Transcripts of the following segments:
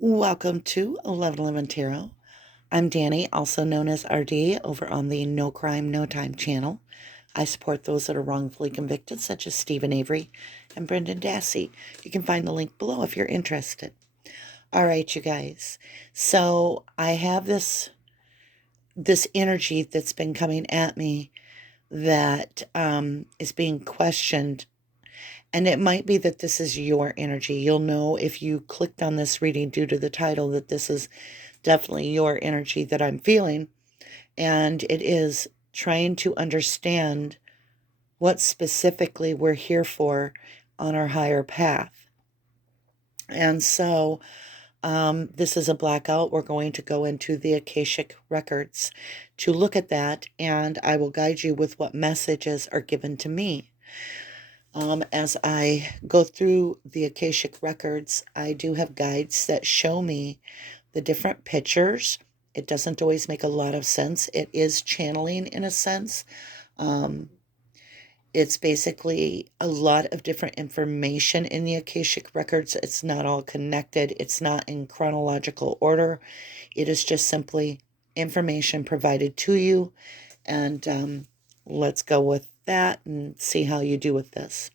Welcome to 1111 Tarot. I'm Danny, also known as RD, over on the No Crime, No Time channel. I support those that are wrongfully convicted, such as Stephen Avery and Brendan Dassey. You can find the link below if you're interested. All right, you guys. So I have this energy that's been coming at me that is being questioned. And it might be that this is your energy. You'll know if you clicked on this reading due to the title that this is definitely your energy that I'm feeling. And it is trying to understand what specifically we're here for on our higher path. And so this is a blackout. We're going to go into the Akashic records to look at that, and I will guide you with what messages are given to me. As I go through the Akashic records, I do have guides that show me the different pictures. It doesn't always make a lot of sense. It is channeling in a sense. Um, it's basically a lot of different information in the Akashic records. It's not all connected. It's not in chronological order. It is just simply information provided to you. And let's go with that and see how you do with this.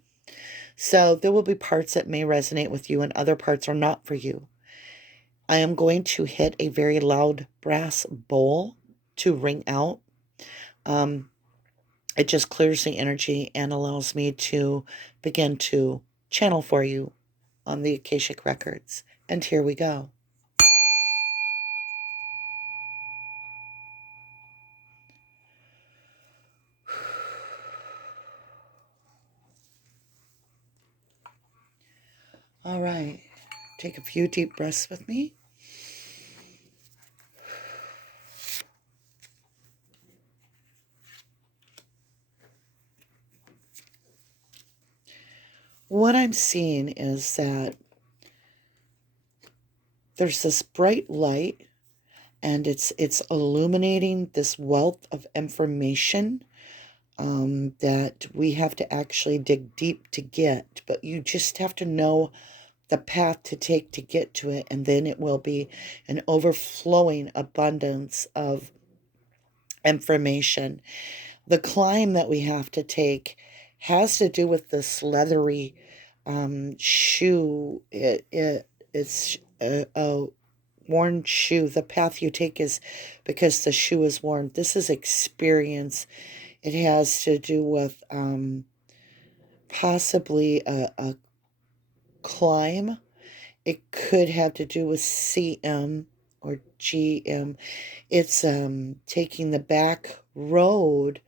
So there will be parts that may resonate with you and other parts are not for you. I am going to hit a very loud brass bowl to ring out. It just clears the energy and allows me to begin to channel for you on the Akashic records. And here we go. All right. Take a few deep breaths with me. What I'm seeing is that there's this bright light and it's illuminating this wealth of information that we have to actually dig deep to get, but you just have to know the path to take to get to it, and then it will be an overflowing abundance of information. The climb that we have to take has to do with this leathery shoe. It's a worn shoe. The path you take is because the shoe is worn. This is experience. It has to do with possibly a climb. It could have to do with CM or GM. It's taking the back road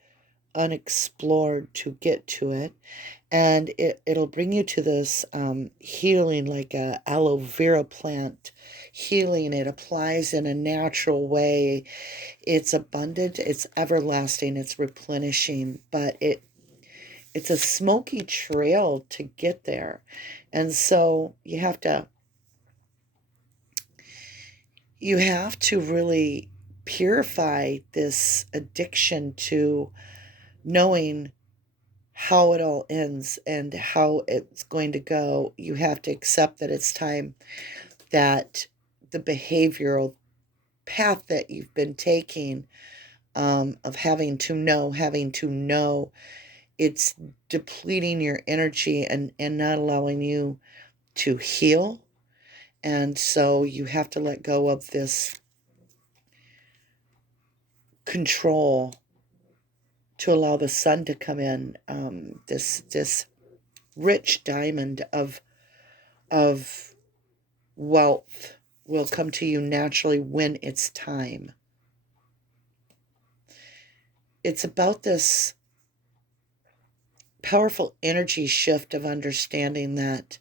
unexplored to get to it. And it'll bring you to this healing, like a aloe vera plant healing. It applies in a natural way. It's abundant, it's everlasting, it's replenishing, but it's a smoky trail to get there. And so you have to really purify this addiction to knowing how it all ends and how it's going to go. You have to accept that it's time that the behavioral path that you've been taking, of having to know, it's depleting your energy and not allowing you to heal. And so you have to let go of this control to allow the sun to come in. This rich diamond of wealth will come to you naturally when it's time. It's about this powerful energy shift of understanding that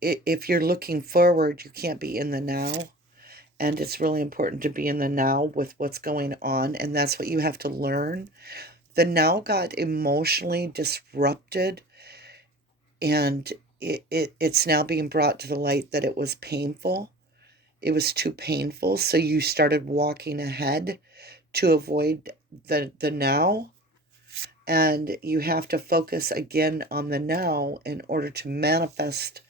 if you're looking forward, you can't be in the now. And it's really important to be in the now with what's going on. And that's what you have to learn. The now got emotionally disrupted, and it's now being brought to the light that it was painful. It was too painful. So you started walking ahead to avoid the now. And you have to focus again on the now in order to manifest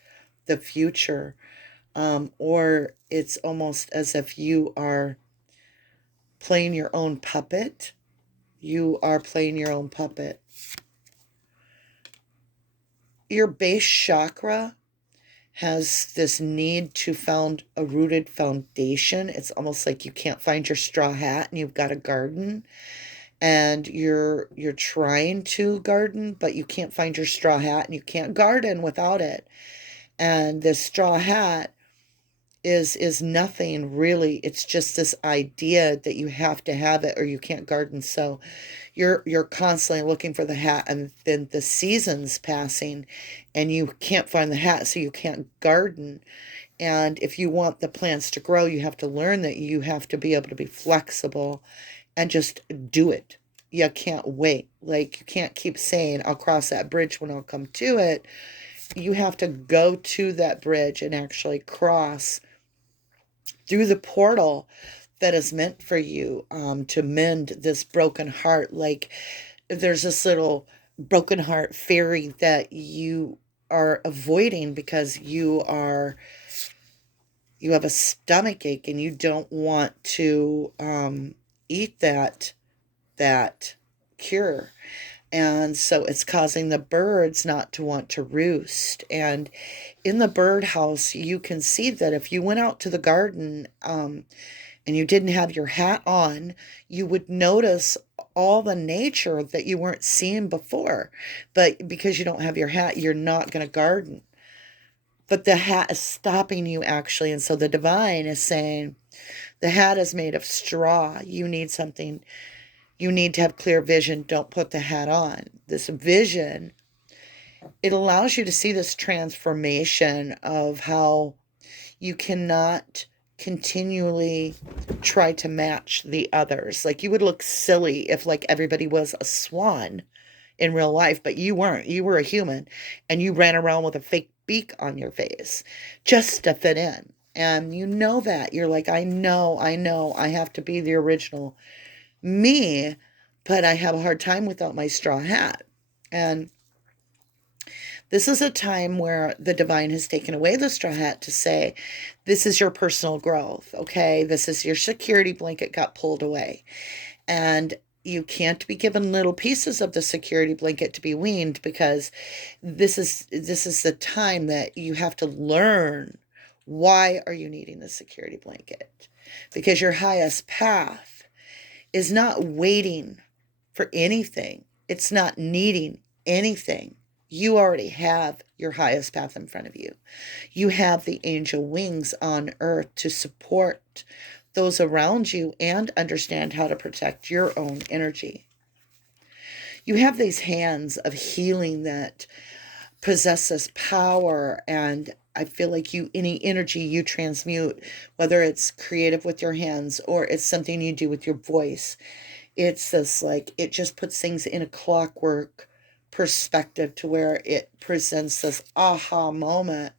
the future. or it's almost as if you are playing your own puppet. You are playing your own puppet. Your base chakra has this need to found a rooted foundation. It's almost like you can't find your straw hat and you've got a garden and you're trying to garden, but you can't find your straw hat and you can't garden without it. And this straw hat is nothing really. It's just this idea that you have to have it or you can't garden. So you're constantly looking for the hat, and then the season's passing and you can't find the hat, so you can't garden. And if you want the plants to grow, you have to learn that you have to be able to be flexible and just do it. You can't wait. Like, you can't keep saying, I'll cross that bridge when I'll come to it. You have to go to that bridge and actually cross through the portal that is meant for you, to mend this broken heart. Like, there's this little broken heart fairy that you are avoiding because you have a stomach ache and you don't want to eat that cure. And so it's causing the birds not to want to roost. And in the birdhouse, you can see that if you went out to the garden, and you didn't have your hat on, you would notice all the nature that you weren't seeing before. But because you don't have your hat, you're not going to garden. But the hat is stopping you, actually. And so the divine is saying, the hat is made of straw. You need something. You need to have clear vision. Don't put the hat on. This vision, it allows you to see this transformation of how you cannot continually try to match the others. Like, you would look silly if, like, everybody was a swan in real life, but you weren't. You were a human, and you ran around with a fake beak on your face just to fit in. And you know that. You're like, I know, I have to be the original me, but I have a hard time without my straw hat. And this is a time where the divine has taken away the straw hat to say, this is your personal growth, okay? This is your security blanket got pulled away. And you can't be given little pieces of the security blanket to be weaned, because this is the time that you have to learn, why are you needing the security blanket? Because your highest path is not waiting for anything. It's not needing anything. You already have your highest path in front of you. You have the angel wings on earth to support those around you and understand how to protect your own energy. You have these hands of healing that possess this power, and I feel like any energy you transmute, whether it's creative with your hands or it's something you do with your voice, it's this, like, it just puts things in a clockwork perspective to where it presents this aha moment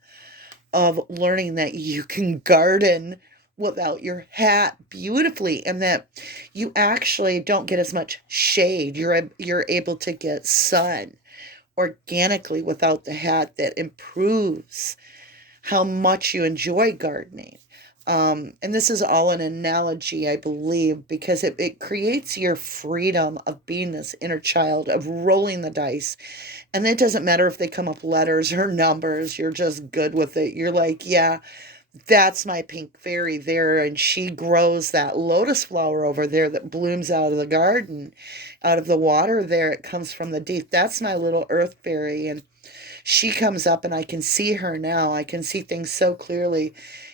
of learning that you can garden without your hat beautifully, and that you actually don't get as much shade. You're able to get sun organically without the hat. That improves how much you enjoy gardening. And this is all an analogy, I believe, because it creates your freedom of being this inner child, of rolling the dice. And it doesn't matter if they come up letters or numbers, you're just good with it. You're like, yeah, that's my pink fairy there, and she grows that lotus flower over there that blooms out of the garden, out of the water there. It comes from the deep. That's my little earth fairy, and she comes up, and I can see her now. I can see things so clearly,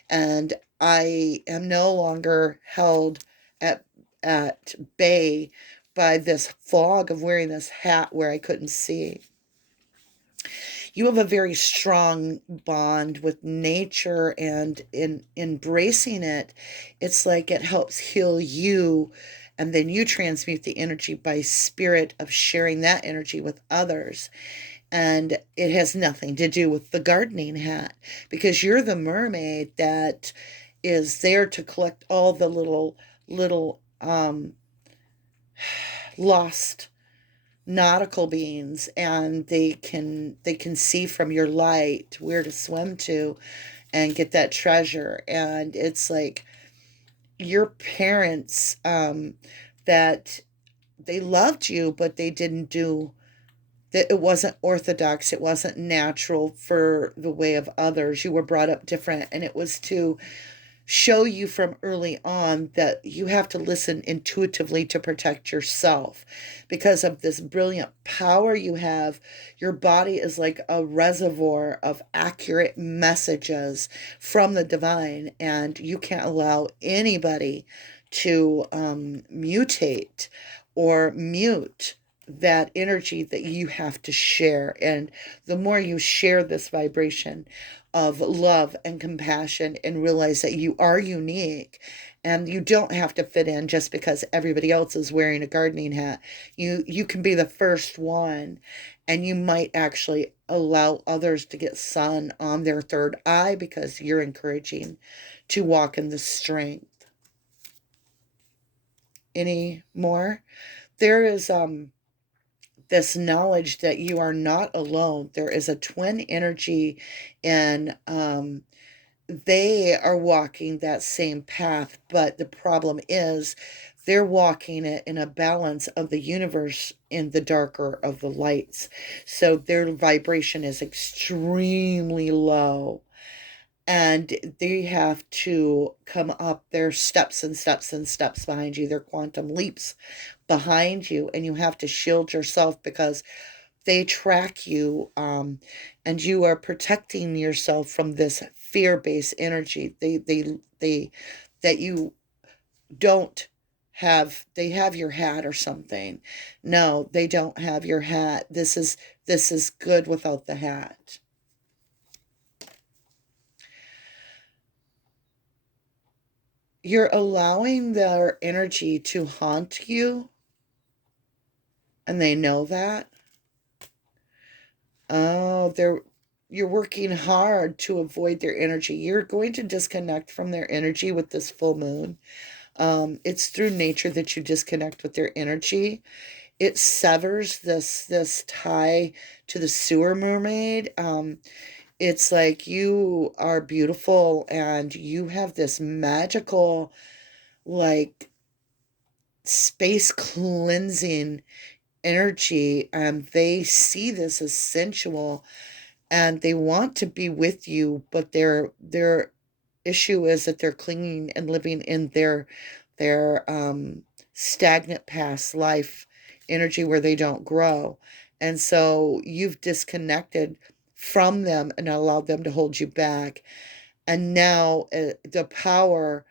and I am no longer held at bay by this fog of wearing this hat where I couldn't see. You have a very strong bond with nature, and in embracing it, it's like it helps heal you, and then you transmute the energy by spirit of sharing that energy with others. And it has nothing to do with the gardening hat, because you're the mermaid that is there to collect all the little lost nautical beings, and they can see from your light where to swim to, and get that treasure. And it's like your parents, that they loved you, but they didn't do that. It wasn't orthodox. It wasn't natural for the way of others. You were brought up different. And it was to show you from early on that you have to listen intuitively to protect yourself because of this brilliant power you have. Your body is like a reservoir of accurate messages from the divine, and you can't allow anybody to mutate or mute that energy that you have to share. And the more you share this vibration of love and compassion and realize that you are unique and you don't have to fit in just because everybody else is wearing a gardening hat. You can be the first one, and you might actually allow others to get sun on their third eye because you're encouraging to walk in the strength. Any more? There is this knowledge that you are not alone. There is a twin energy, and they are walking that same path, but the problem is they're walking it in a balance of the universe in the darker of the lights. So their vibration is extremely low, and they have to come up. Their steps and steps and steps behind you. They're quantum leaps behind you, and you have to shield yourself because they track you, and you are protecting yourself from this fear-based energy. They that you don't have. They have your hat or something. No, they don't have your hat. This is good without the hat. You're allowing their energy to haunt you, and they know that. Oh, you're working hard to avoid their energy. You're going to disconnect from their energy with this full moon. It's through nature that you disconnect with their energy. It severs this tie to the sewer mermaid. It's like you are beautiful and you have this magical, like, space cleansing energy, and they see this as sensual, and they want to be with you, but their issue is that they're clinging and living in their stagnant past life energy where they don't grow. And so you've disconnected from them and allowed them to hold you back. And now the power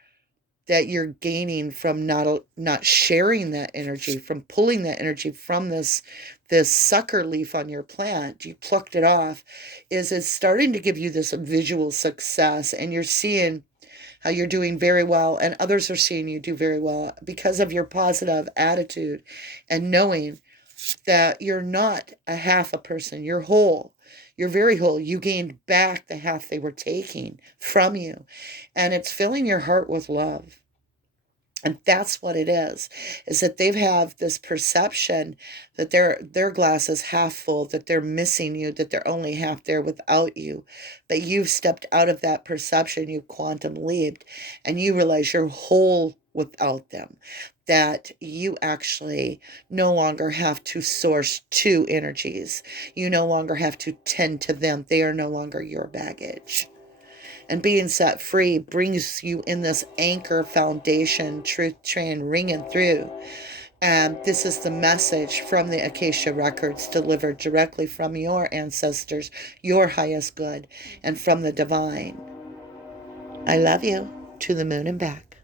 that you're gaining from not sharing that energy, from pulling that energy from this sucker leaf on your plant, you plucked it off, is it's starting to give you this visual success, and you're seeing how you're doing very well, and others are seeing you do very well because of your positive attitude and knowing that you're not a half a person, you're whole. You're very whole. You gained back the half they were taking from you, and it's filling your heart with love. And that's what it is that they have this perception that their glass is half full, that they're missing you, that they're only half there without you. But you've stepped out of that perception, you quantum leaped, and you realize you're whole without them. That you actually no longer have to source two energies. You no longer have to tend to them. They are no longer your baggage. And being set free brings you in this anchor foundation, truth train ringing through. And this is the message from the Akashic records delivered directly from your ancestors, your highest good, and from the divine. I love you. To the moon and back.